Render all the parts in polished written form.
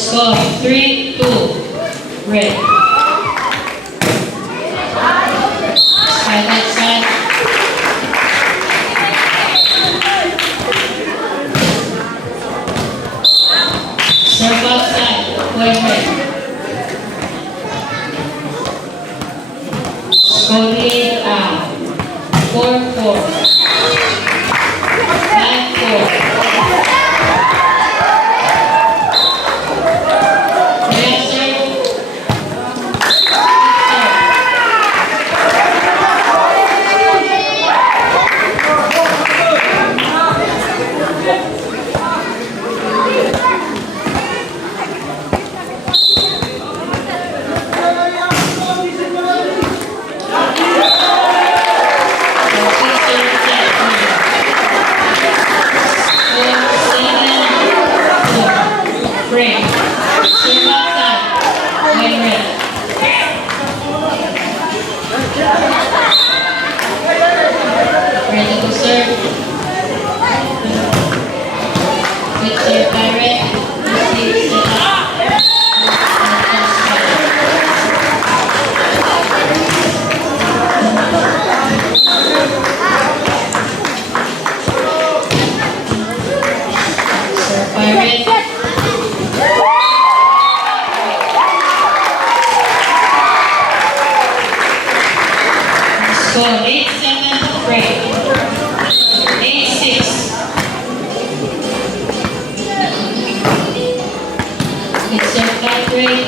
Score 3-2. Red. Side outside. Serve outside. Point red. Scoring 4-4. 5-4. Ready to serve. Good serve by Red. Receive set up. Serve by Red. Score 8-7 break. 8-6. It's a tie break.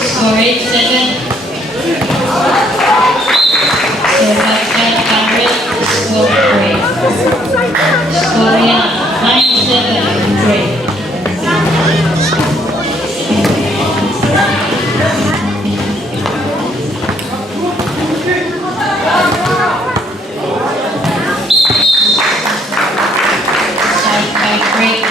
Score 8-7. Serve outside Barrett. Score break. Scoring 9-7 break. Side by break.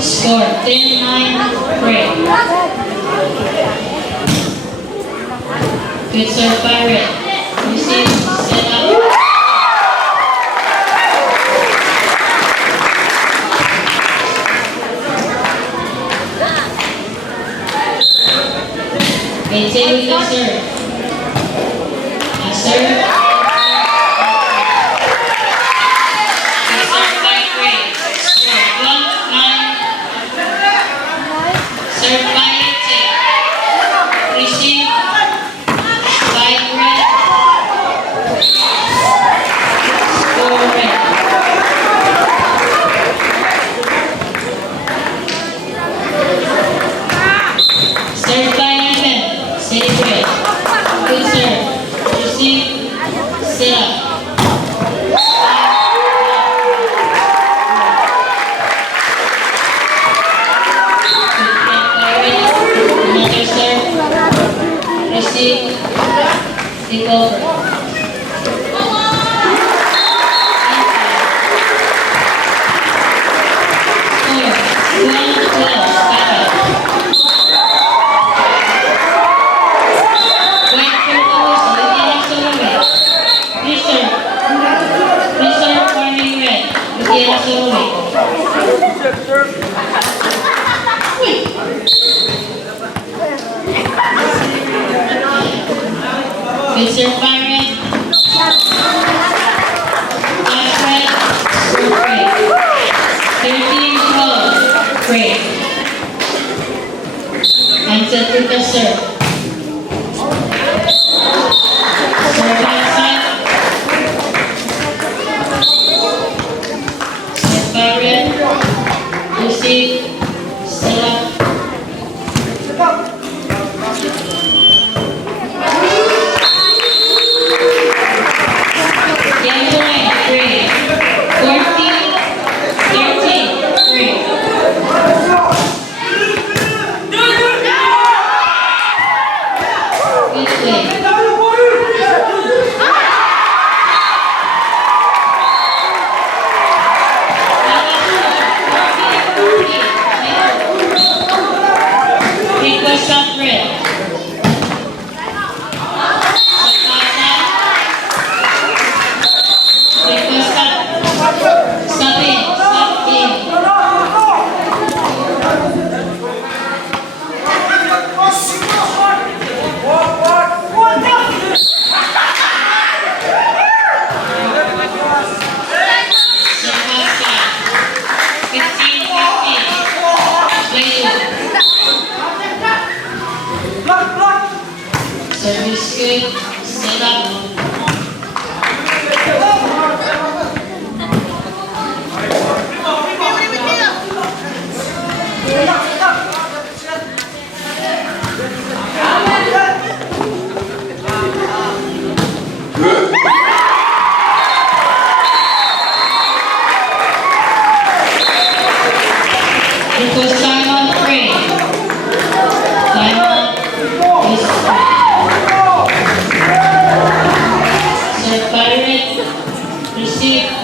Score 10-9 break. Good serve by Red. Receive, set up. Maintain with the serve. And serve. Good serve by Red. Score 1-9. Serve by Ete. Receive by Red. Score Red. Serve by Evan. Save Red. Good serve. Receive. Set up. Another serve. Receive. Take over. Score 12-12. Wait for the whistle. Again, accelerate. Reserve. Reserve warning red. Again, accelerate. Good serve by Red. Last Red. Serve break. 13-12. Break. And set with the serve. Serve outside. Serve by Red. Receive. Set up. Game point. Receive.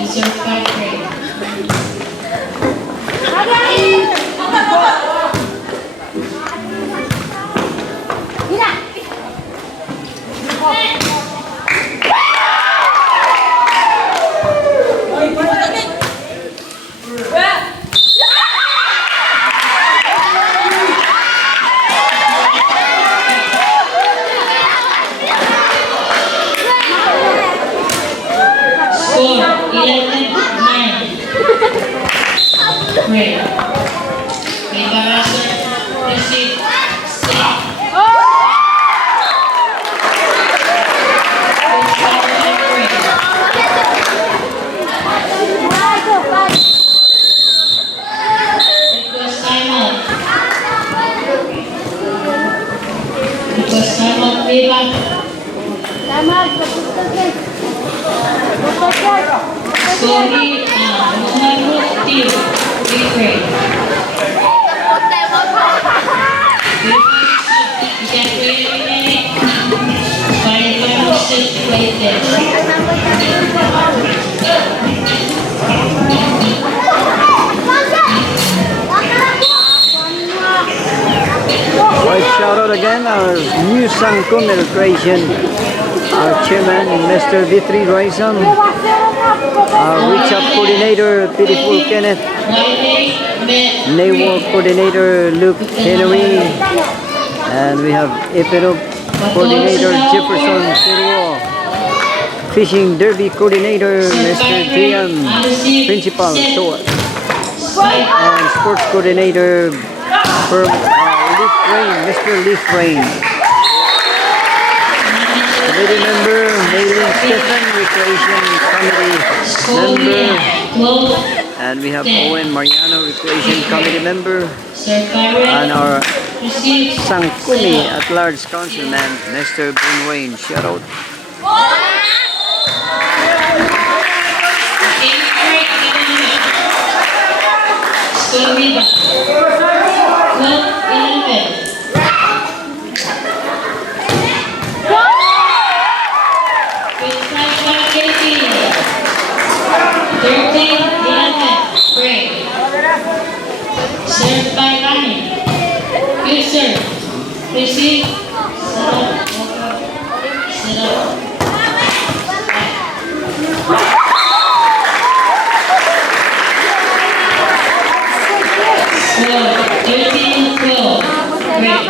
Reserve 5 grade. Score 11-9. Great. May barasan. Receive. Sorry, numero 2, grade. Right, shout out again our new Sangkumi recreation, our chairman, Mr. V3 Raisom, our reach up coordinator, Beautiful Kenneth, naval coordinator, Luke Henry, and we have Epirop coordinator, Jefferson Siruo, fishing derby coordinator, Mr. Jian, principal, and sports coordinator, Leaf Rain, Mr. Leaf Rain. Committee member, Maylin Stephen, Recreation Committee member. And we have Owen Mariano, Recreation Committee member. And our Sangkumi at-large councilman, Mr. Ben Wayne. Shout out. Served by Ryan. Good serve. Receive. Set up. So, 13-12. Great.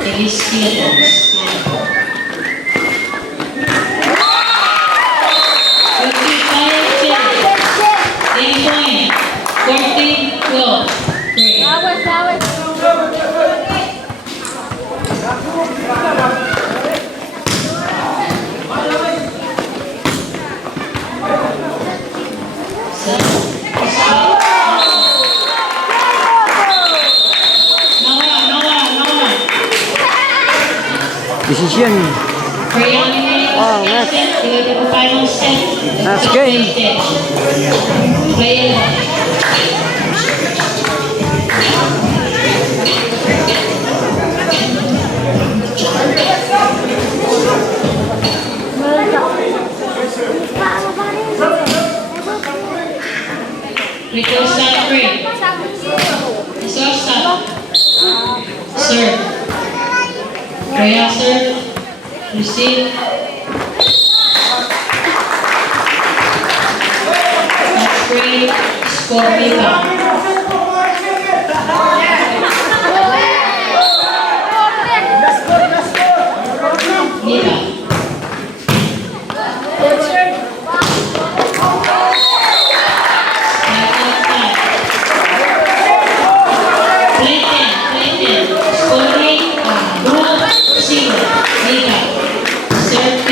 It is skills. 14-12. Great. Decision. Wow, that's game. Recall start free. Resolve stop. Serve. Raya serve. Receive. That's free. Score rebound. Rebound. Serve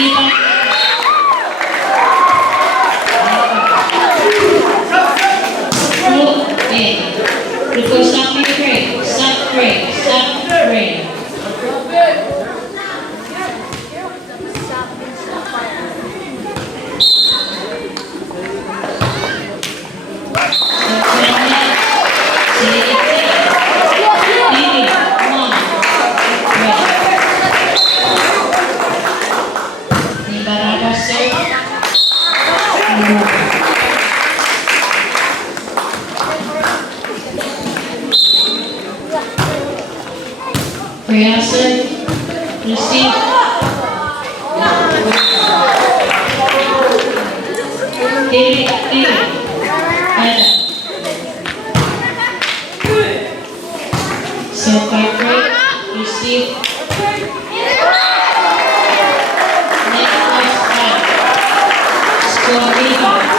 Scoring 20 points.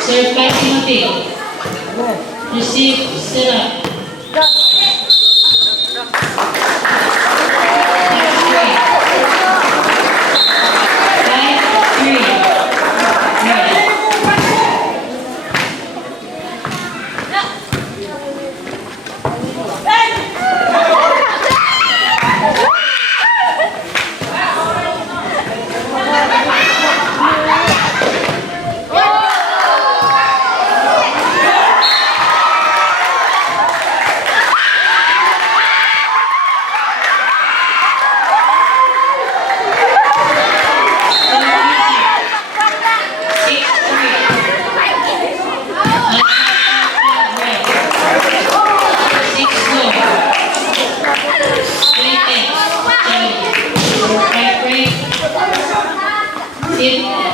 Serve by Timothy. Receive, set up. That's great. 5-3. Ready. Sit.